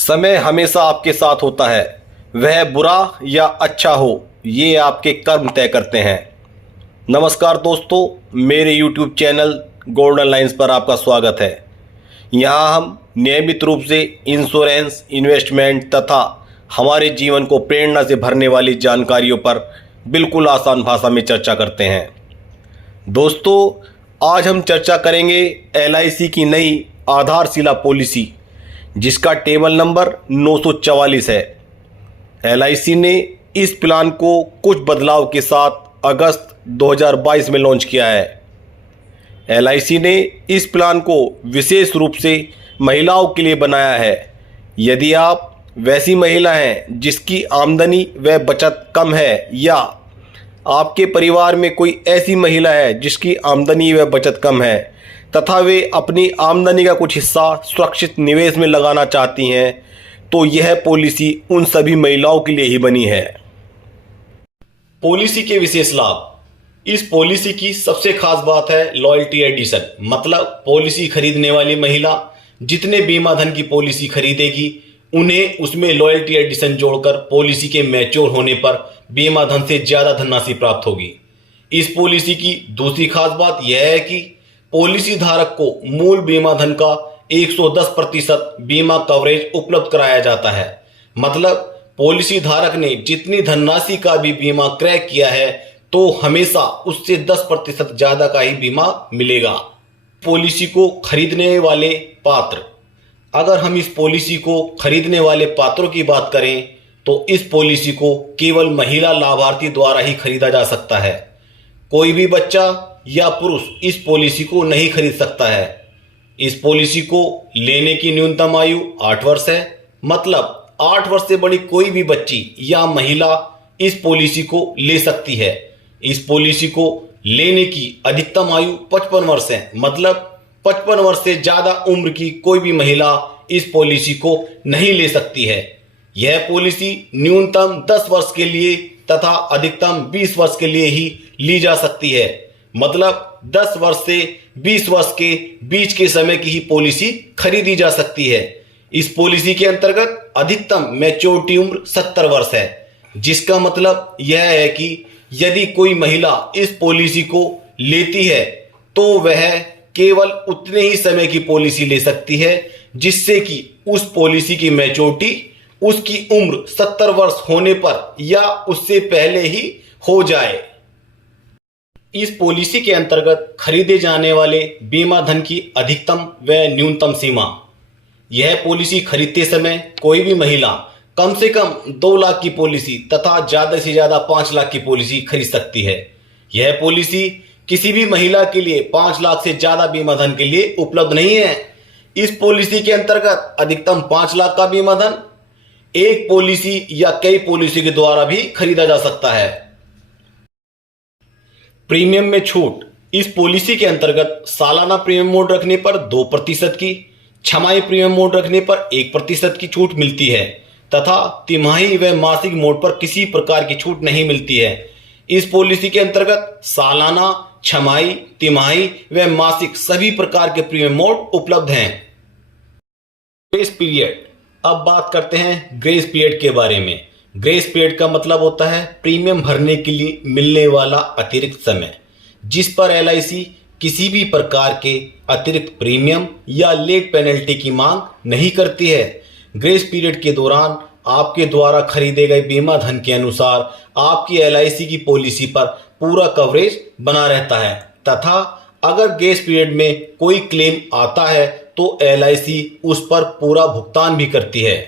समय हमेशा आपके साथ होता है। वह बुरा या अच्छा हो, ये आपके कर्म तय करते हैं। नमस्कार दोस्तों, मेरे YouTube चैनल गोल्डन लाइंस पर आपका स्वागत है। यहाँ हम नियमित रूप से इंश्योरेंस, इन्वेस्टमेंट तथा हमारे जीवन को प्रेरणा से भरने वाली जानकारियों पर बिल्कुल आसान भाषा में चर्चा करते हैं। दोस्तों, आज हम चर्चा करेंगे LIC की नई आधारशिला पॉलिसी, जिसका टेबल नंबर 944 है। LIC ने इस प्लान को कुछ बदलाव के साथ अगस्त 2022 में लॉन्च किया है। LIC ने इस प्लान को विशेष रूप से महिलाओं के लिए बनाया है। यदि आप वैसी महिला हैं जिसकी आमदनी व बचत कम है, या आपके परिवार में कोई ऐसी महिला है जिसकी आमदनी व बचत कम है तथा वे अपनी आमदनी का कुछ हिस्सा सुरक्षित निवेश में लगाना चाहती हैं, तो यह पॉलिसी उन सभी महिलाओं के लिए ही बनी है। पॉलिसी के विशेष लाभ। इस पॉलिसी की सबसे खास बात है लॉयल्टी एडिशन, मतलब पॉलिसी खरीदने वाली महिला जितने बीमा धन की पॉलिसी खरीदेगी, उन्हें उसमें लॉयल्टी एडिशन जोड़कर पॉलिसी के मैच्योर होने पर बीमा धन से ज्यादा धनराशि प्राप्त होगी। इस पॉलिसी की दूसरी खास बात यह है कि पॉलिसी धारक को मूल बीमा धन का 110% बीमा कवरेज उपलब्ध कराया जाता है। मतलब पॉलिसी धारक ने जितनी धनराशि का भी बीमा क्रय किया है, तो हमेशा उससे 10% ज्यादा का ही बीमा मिलेगा। पॉलिसी को खरीदने वाले पात्र। अगर हम इस पॉलिसी को खरीदने वाले पात्रों की बात करें, तो इस पॉलिसी को केवल महिला लाभार्थी द्वारा ही खरीदा जा सकता है। कोई भी बच्चा या पुरुष इस पॉलिसी को नहीं खरीद सकता है। इस पॉलिसी को लेने की न्यूनतम आयु 8 वर्ष है। मतलब 8 वर्ष से बड़ी कोई भी बच्ची या महिला इस पॉलिसी को ले सकती है। इस पॉलिसी को लेने की अधिकतम आयु 55 वर्ष है। मतलब 55 वर्ष से ज्यादा उम्र की कोई भी महिला इस पॉलिसी को नहीं ले सकती है। यह पॉलिसी न्यूनतम 10 वर्ष के लिए तथा अधिकतम 20 वर्ष के लिए ही ली जा सकती है। मतलब 10 वर्ष से 20 वर्ष के बीच के समय की ही पॉलिसी खरीदी जा सकती है। इस पॉलिसी के अंतर्गत अधिकतम मैच्योरिटी उम्र 70 वर्ष है, जिसका मतलब यह है कि यदि कोई महिला इस पॉलिसी को लेती है, तो वह केवल उतने ही समय की पॉलिसी ले सकती है जिससे कि उस पॉलिसी की मैच्योरिटी उसकी उम्र 70 वर्ष होने पर या उससे पहले ही हो जाए। इस पॉलिसी के अंतर्गत खरीदे जाने वाले बीमा धन की अधिकतम व न्यूनतम सीमा। यह पॉलिसी खरीदते समय कोई भी महिला कम से कम 2 लाख की पॉलिसी तथा ज्यादा से ज्यादा 5 लाख की पॉलिसी खरीद सकती है। यह पॉलिसी किसी भी महिला के लिए 5 लाख से ज्यादा बीमा धन के लिए उपलब्ध नहीं है। इस पॉलिसी के अंतर्गत अधिकतम 5 लाख का बीमा धन एक पॉलिसी या कई पॉलिसी के द्वारा भी खरीदा जा सकता है। प्रीमियम में छूट। इस पॉलिसी के अंतर्गत सालाना प्रीमियम मोड रखने पर 2% की, छमाही प्रीमियम मोड रखने पर 1% की छूट मिलती है तथा तिमाही व मासिक मोड पर किसी प्रकार की छूट नहीं मिलती है। इस पॉलिसी के अंतर्गत सालाना, छमाही, तिमाही व मासिक सभी प्रकार के प्रीमियम मोड उपलब्ध हैं। Grace period. अब बात करते हैं ग्रेस पीरियड के बारे में। ग्रेस पीरियड का मतलब होता है प्रीमियम भरने के लिए मिलने वाला अतिरिक्त समय, जिस पर LIC किसी भी प्रकार के अतिरिक्त प्रीमियम या लेट पेनल्टी की मांग नहीं करती है। ग्रेस पीरियड के दौरान आपके द्वारा खरीदे गए बीमा धन के अनुसार आपकी LIC की पॉलिसी पर पूरा कवरेज बना रहता है तथा अगर ग्रेस पीरियड में कोई क्लेम आता है तो LIC उस पर पूरा भुगतान भी करती है।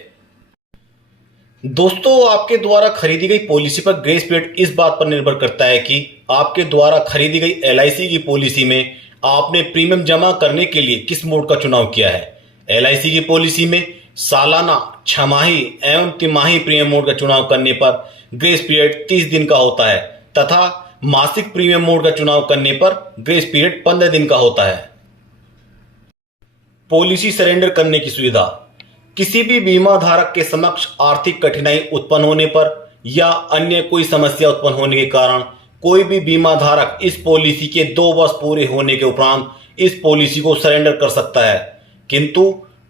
दोस्तों, आपके द्वारा खरीदी गई पॉलिसी पर ग्रेस पीरियड इस बात पर निर्भर करता है कि आपके द्वारा खरीदी गई LIC की पॉलिसी में आपने प्रीमियम जमा करने के लिए किस मोड का चुनाव किया है। LIC की पॉलिसी में सालाना, छमाही एवं तिमाही प्रीमियम मोड का चुनाव करने पर ग्रेस पीरियड 30 दिन का होता है तथा मासिक प्रीमियम मोड का चुनाव करने पर ग्रेस पीरियड 15 दिन का होता है। पॉलिसी सरेंडर करने की सुविधा। किसी भी बीमा धारक के समक्ष आर्थिक कठिनाई उत्पन्न होने पर या अन्य कोई समस्या उत्पन्न होने के कारण कोई भी बीमा धारक इस पॉलिसी के 2 वर्ष पूरे होने के उपरांत इस पॉलिसी को सरेंडर कर सकता है। किंतु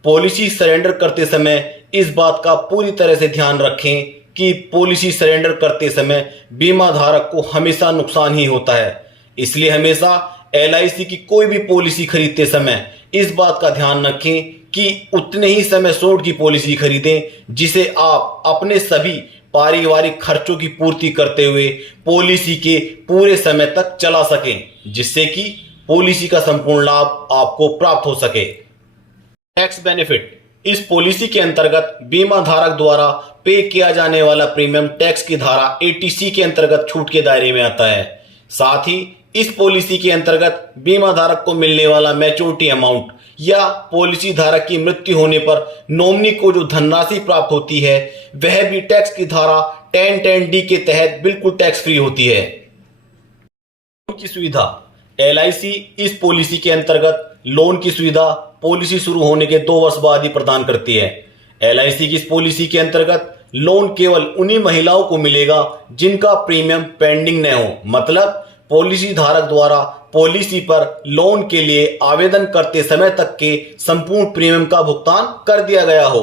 पॉलिसी सरेंडर करते समय इस बात का पूरी तरह से ध्यान रखें कि पॉलिसी सरेंडर करते समय बीमा धारक को हमेशा नुकसान ही होता है। इसलिए हमेशा LIC की कोई भी पॉलिसी खरीदते समय इस बात का ध्यान रखें कि उतने ही समय शॉर्ट की पॉलिसी खरीदें जिसे आप अपने सभी पारिवारिक खर्चों की पूर्ति करते हुए पॉलिसी के पूरे समय तक चला सकें, जिससे कि पॉलिसी का संपूर्ण लाभ आपको प्राप्त हो सके। Tax benefit. इस पॉलिसी के अंतर्गत बीमा धारक द्वारा पे किया जाने वाला प्रीमियम टैक्स की धारा 80C के अंतर्गत छूट के दायरे में आता है। साथ ही इस पॉलिसी के अंतर्गत बीमा धारक को मिलने वाला मैच्योरिटी अमाउंट या पॉलिसी धारक की मृत्यु होने पर नॉमिनी को जो धनराशि प्राप्त होती है वह भी टैक्स की धारा 1010D के तहत बिल्कुल टैक्स फ्री होती है। की सुविधा। LIC इस पॉलिसी के अंतर्गत लोन की सुविधा पॉलिसी शुरू होने के 2 वर्ष बाद ही प्रदान करती है। LIC की इस पॉलिसी के अंतर्गत लोन केवल उन्हीं महिलाओं को मिलेगा जिनका प्रीमियम पेंडिंग न हो, मतलब पॉलिसी धारक द्वारा पॉलिसी पर लोन के लिए आवेदन करते समय तक के संपूर्ण प्रीमियम का भुगतान कर दिया गया हो।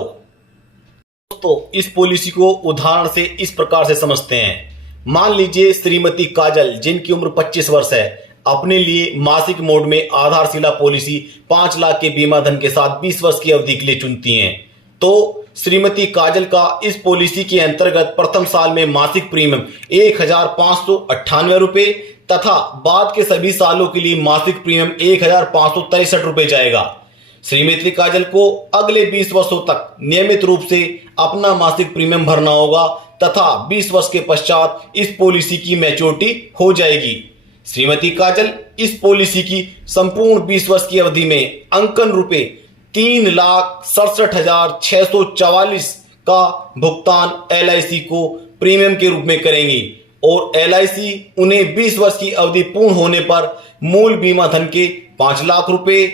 दोस्तों, इस पॉलिसी को उदाहरण से इस प्रकार से समझते हैं। मान लीजिए श्रीमती काजल, जिनकी उम्र 25 वर्ष है, अपने लिए मासिक मोड में आधारशिला पॉलिसी 5 लाख के बीमा धन के साथ 20 वर्ष की अवधि के लिए चुनती हैं। तो श्रीमती काजल का इस पॉलिसी के अंतर्गत प्रथम साल में मासिक प्रीमियम 1598 रुपए तथा बाद के सभी सालों के लिए मासिक प्रीमियम 1563 रुपए जाएगा। श्रीमती काजल को अगले 20 वर्षों तक नियमित रूप से अपना मासिक प्रीमियम भरना होगा तथा 20 वर्ष के पश्चात इस पॉलिसी की मैच्योरिटी हो जाएगी। श्रीमती काजल इस पॉलिसी की संपूर्ण 20 वर्ष की अवधि में अंकन रुपए 3,67,644 का भुगतान LIC को प्रीमियम के रूप में करेंगी और LIC उन्हें 20 वर्ष की अवधि पूर्ण होने पर मूल बीमा धन के 5 लाख रुपए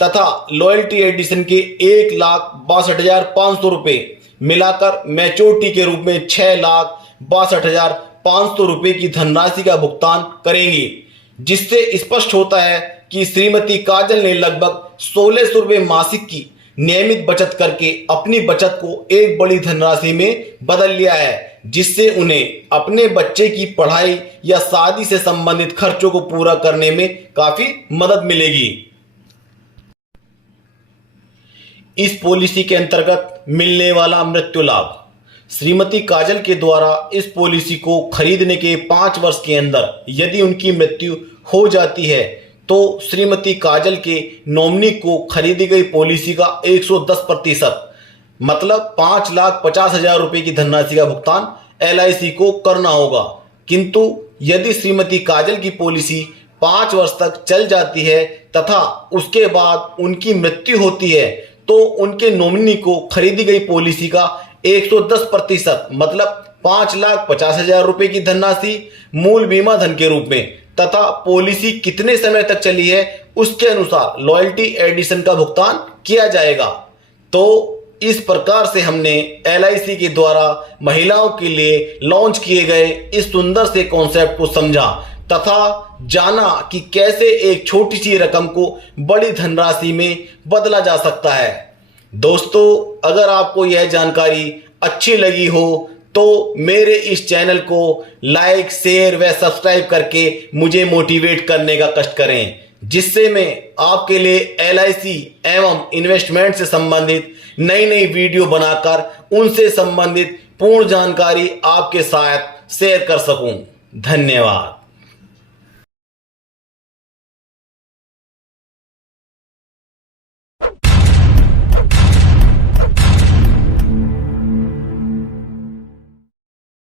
तथा लॉयल्टी एडिशन के 1,62,500 रुपए मिलाकर मैच्योरिटी के रूप में 6,62,500 रुपए की धनराशि का भुगतान करेंगी, जिससे स्पष्ट होता है कि श्रीमती काजल ने लगभग 1,600 रुपए मासिक की नियमित बचत करके अपनी बचत को एक बड़ी धनराशि में बदल लिया है, जिससे उन्हें अपने बच्चे की पढ़ाई या शादी से संबंधित खर्चों को पूरा करने में काफी मदद मिलेगी। इस पॉलिसी के अंतर्गत मिलने वाला मृत्यु लाभ। श्रीमती काजल के द्वारा इस पॉलिसी को खरीदने के 5 वर्ष के अंदर यदि उनकी मृत्यु हो जाती है तो श्रीमती काजल के नॉमिनी को खरीदी गई पॉलिसी का 110% मतलब 5,50,000 रुपए की धनराशि का भुगतान LIC को करना होगा। किंतु यदि श्रीमती काजल की पॉलिसी 5 वर्ष तक चल जाती है तथा उसके बाद उनकी मृत्यु होती है तो उनके नॉमिनी को खरीदी गई पॉलिसी का 110% मतलब 5,50,000 रुपए की धनराशि मूल बीमा धन के रूप में तथा पॉलिसी कितने समय तक चली है उसके अनुसार लॉयल्टी एडिशन का भुगतान किया जाएगा। तो इस प्रकार से हमने LIC के द्वारा महिलाओं के लिए लॉन्च किए गए इस सुंदर से कॉन्सेप्ट को समझा तथा जाना कि कैसे एक छोटी सी रकम को बड़ी धनराशि में बदला जा सकता है। दोस्तों, अगर आपको यह जानकारी अच्छी लगी हो तो मेरे इस चैनल को लाइक, शेयर व सब्सक्राइब करके मुझे मोटिवेट करने का कष्ट करें, जिससे मैं आपके लिए LIC एवं इन्वेस्टमेंट से संबंधित नई नई वीडियो बनाकर उनसे संबंधित पूर्ण जानकारी आपके साथ शेयर कर सकूं। धन्यवाद।